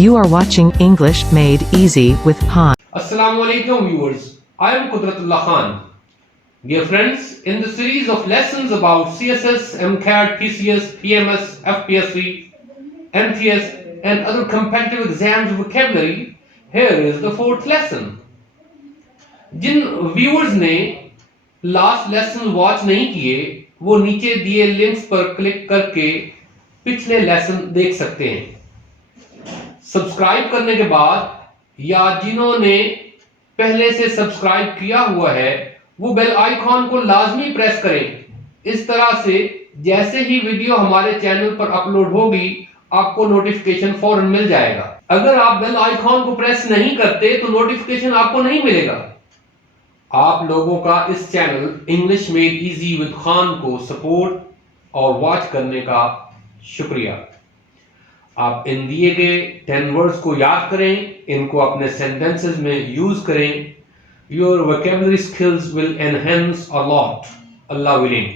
You are watching English Made Easy with Han. Assalamu alaikum viewers, I am Qudratullah Khan. Dear friends, in the series of lessons about CSS, M.Cat, PCS, PMS, Fpsc, MTS and other competitive exams vocabulary, here is the fourth lesson. जिन viewers ने last lesson watch नहीं किए वो नीचे दिए लिंक्स पर क्लिक करके पिछले लेसन देख सकते हैं। सब्सक्राइब करने के बाद या जिन्होंने पहले से सब्सक्राइब किया हुआ है वो बेल आइकॉन को लाजमी प्रेस करें। इस तरह से जैसे ही वीडियो हमारे चैनल पर अपलोड होगी आपको नोटिफिकेशन फौरन मिल जाएगा। अगर आप बेल आइकॉन को प्रेस नहीं करते तो नोटिफिकेशन आपको नहीं मिलेगा। आप लोगों का इस channel English made easy with Khan को सपोर्ट और वॉच करने का शुक्रिया। आप इन दिए गए 10 वर्ड्स को याद करें, इनको अपने सेंटेंसेस में यूज करें। Your vocabulary skills will enhance a lot, अल्लाह विलिंग।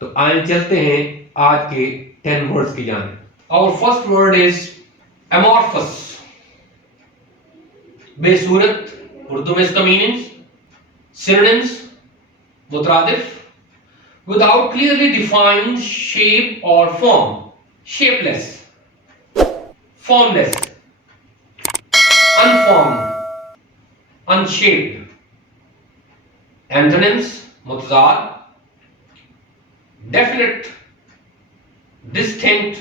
तो आइए चलते हैं आज के 10 वर्ड्स की जानिब। Our first word is amorphous. बेसूरत, उर्दू में इसका मीनिंग्स सिनोनिम्स मुतरादिफ, विदाउट क्लियरली डिफाइंड शेप और form, shapeless, formless, unformed, unshaped. Antonyms mutazad, definite, distinct,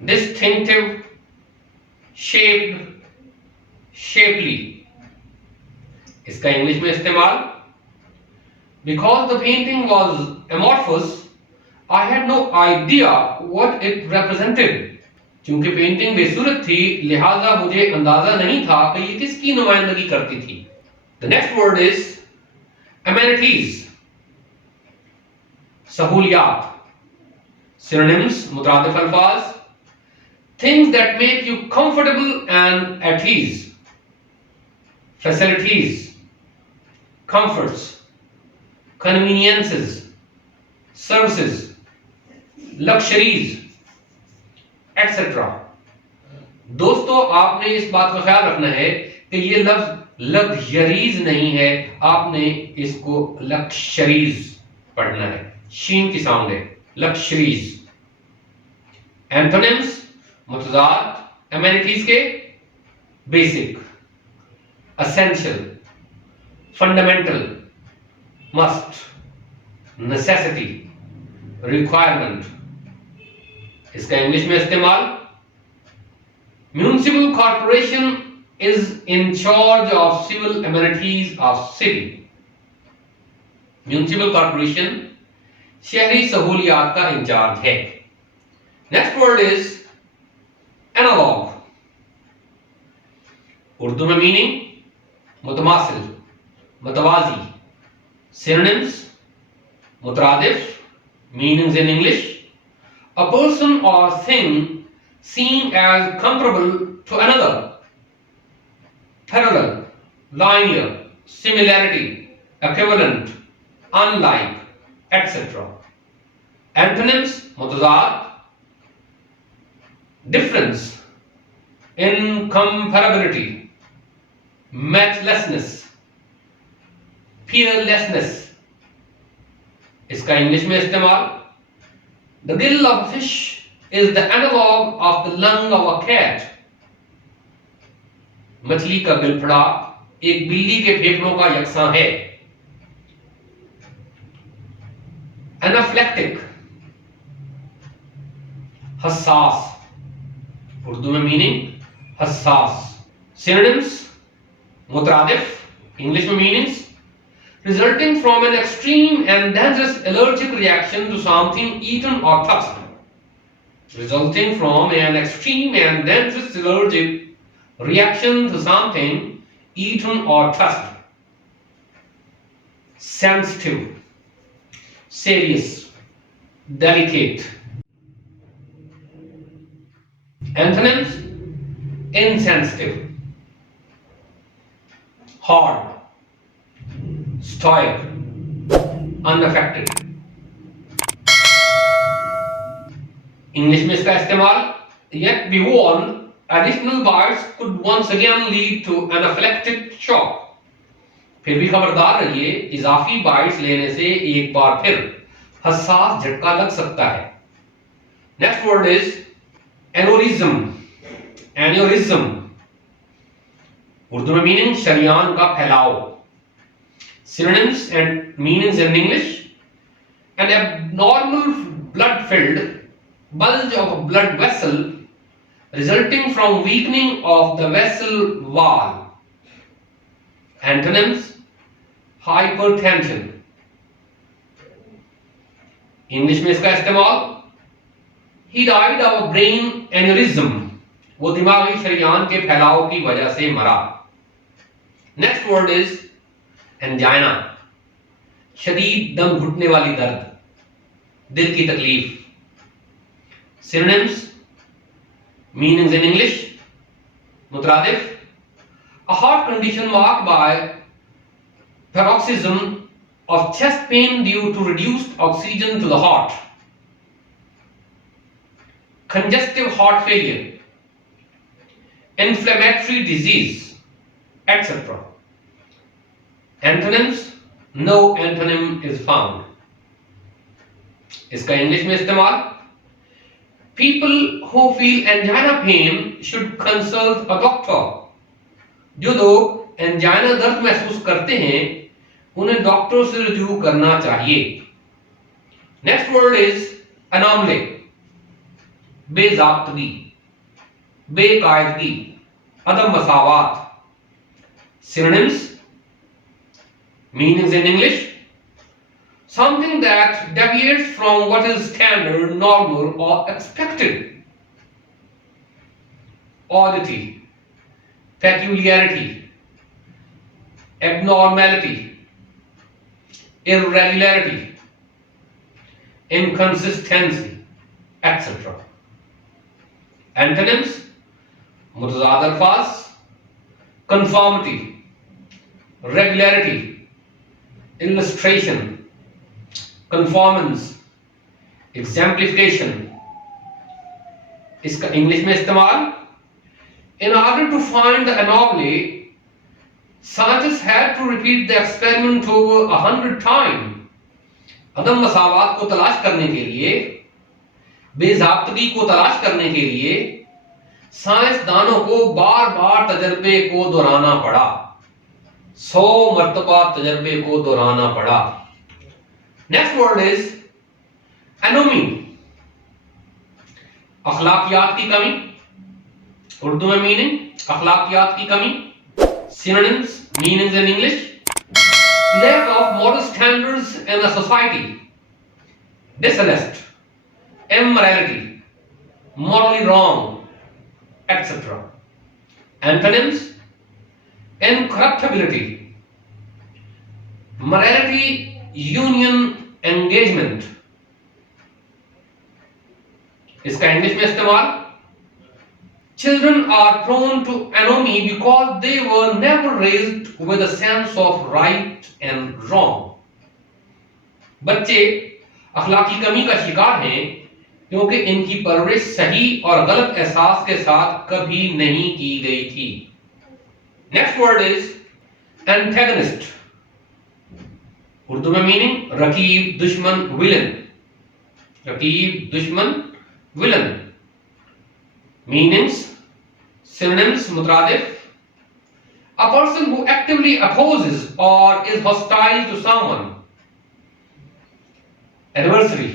distinctive, shaped, shapely. इसका इंग्लिश में इस्तेमाल, because the painting was amorphous I had no idea what it represented. क्योंकि पेंटिंग बेसूरत थी लिहाजा मुझे अंदाजा नहीं था कि ये किसकी नुमाइंदगी करती थी। The next word is amenities, सहूलियात। Synonyms मुतरादिफ अल्फाज, things that make you comfortable and at ease, facilities, comforts, conveniences, services, luxuries etcetera. दोस्तों आपने इस बात का ख्याल रखना है कि ये लफ्ज लग्जरीज नहीं है, आपने इसको लक्शरीज पढ़ना है, शीन की साउंड है, लक्शरीज। एंटोनिम्स मुतजाद एमेनिटीज के, basic, essential, fundamental, must, necessity, requirement. इसका इंग्लिश में इस्तेमाल, municipal corporation is in charge of civil amenities of city. Municipal corporation शहरी सहूलियात का इंचार्ज है। Next word is analog. Urdu में मीनिंग मुतमासिल, मुतवाजी। सिनोनिम्स मुतरादिफ, meanings in English, a person or thing seen as comparable to another, parallel, linear, similarity, equivalent, unlike, etc. Antonyms mutazad, difference, incomparability, matchlessness, peerlessness. इसका English में इस्तेमाल, the gill of a fish is the analog of the lung of a cat. मछली का गिलफड़ा एक बिल्ली के फेफड़ों का यकसा है। Anaphylactic, हसास। उर्दू में मीनिंग हसास। सिनोनिम्स मुतरादिफ, इंग्लिश में meanings resulting from an extreme and dangerous allergic reaction to something eaten or touched. Resulting from an extreme and dangerous allergic reaction to something eaten or touched. Sensitive, serious, delicate. Antonyms insensitive, hard, stoic, unaffected. English में इसका इस्तेमाल, Yet be warned, additional bites could once again lead to anaphylactic shock. फिर भी खबरदार रहिए, इजाफी बाइट्स लेने से एक बार फिर हसास झटका लग सकता है. Next word is aneurysm. Aneurysm Urdu में मीनिंग शरियान का फैलाव. Synonyms and meanings in English: an abnormal blood-filled bulge of a blood vessel resulting from weakening of the vessel wall. Antonyms: hypertension. English में इसका इस्तेमाल: he died of a brain aneurysm. वो दिमागी शरियान के फैलाव की वजह से मरा. Next word is angina. शदीद दम घुटने वाली दर्द, दिल की तकलीफ. सिनोनिम्स, मीनिंग्स इन इंग्लिश मुतरादिफ: a heart condition marked by paroxysm of chest pain due to reduced oxygen to the heart. Congestive heart failure, inflammatory disease, etc. Antonyms: no antonym is found. इसका English में इस्तेमाल: people who feel angina pain should consult a doctor. जो लोग एंजाइना दर्द महसूस करते हैं उन्हें डॉक्टर से रिव्यू करना चाहिए. Next word is anomaly. बेजाब्तगी, बेकायदगी, अदम मसावात. Synonyms, meanings in English: something that deviates from what is standard, normal, or expected. Oddity, peculiarity, abnormality, irregularity, inconsistency, etc. Antonyms: मुतज़ाद अल्फाज: conformity, regularity, illustration, conformance, exemplification. इसका English में इस्तेमाल: in order to find the anomaly, scientists had to repeat the experiment over 100 times. अदम मसावात को तलाश करने के लिए, बेजाब्तगी को तलाश करने के लिए साइंसदानों को बार बार तजर्बे को दोहराना पड़ा. 100 मर्तबा तजर्बे को दोहराना पड़ा. Next word is anomie. अखलाकियात की कमी. उर्दू में मीनिंग अखलाकियात की कमी. Synonyms, meanings in English: lack of moral standards in a society, dishonest, immorality, morally wrong, etc. Antonyms: incorruptibility, morality, union, engagement. इसका इंग्लिश में इस्तेमाल: children are prone to anomy because they were never raised with a sense of right and wrong. बच्चे अखलाकी कमी का शिकार हैं क्योंकि इनकी परवरिश सही और गलत एहसास के साथ कभी नहीं की गई थी. Next word is antagonist. Urdu में मीनिंग रकीब, दुश्मन, विलन. रकीब, दुश्मन, विलन. मीनिंग्स, सिनोनिम्स मुतरादिफ: a person who actively opposes or is hostile to someone. Adversary,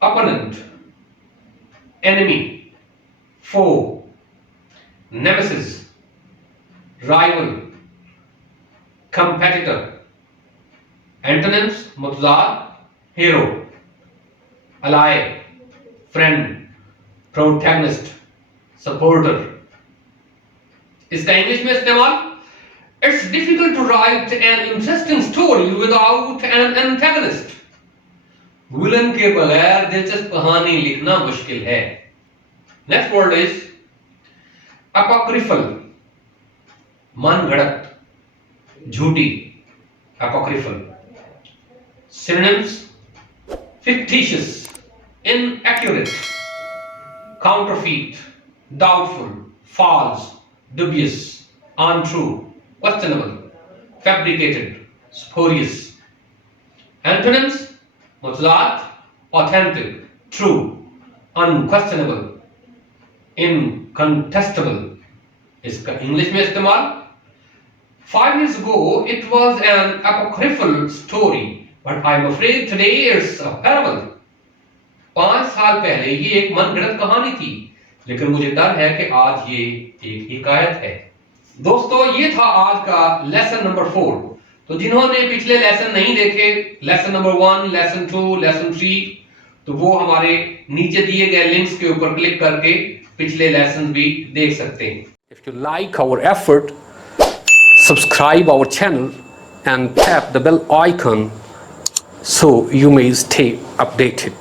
opponent, enemy, foe, nemesis, rival, competitor. Antonyms: मुतज़ाद, hero, ally, friend, protagonist, supporter. इसका English में इस्तेमाल: it's difficult to write an interesting story without an antagonist. Villain के बगैर दिलचस्प कहानी लिखना मुश्किल है. Next word is apocryphal. मन गढ़त, झूठी, apocryphal. Synonyms: fictitious, inaccurate, counterfeit, doubtful, false, dubious, untrue, questionable, fabricated, spurious. Antonyms: mutlaq, authentic, true, unquestionable, incontestable. इसका इंग्लिश में इस्तेमाल. 5 years ago, it was an apocryphal story, but I'm afraid today it's a parable. 5 साल पहले ये एक मनगढ़ंत कहानी थी, लेकिन मुझे डर है कि आज ये एक हिकायत है. दोस्तों, ये था आज का लेसन नंबर 4. तो जिन्होंने पिछले लेसन नहीं देखे, लेसन नंबर 1, लेसन 2, लेसन 3, तो वो हमारे नीचे दिए गए लिंक्स के ऊपर क्लिक करके पिछले लेसन भी देख सकते हैं. If you like our effort, subscribe our channel and tap the bell icon so you may stay updated.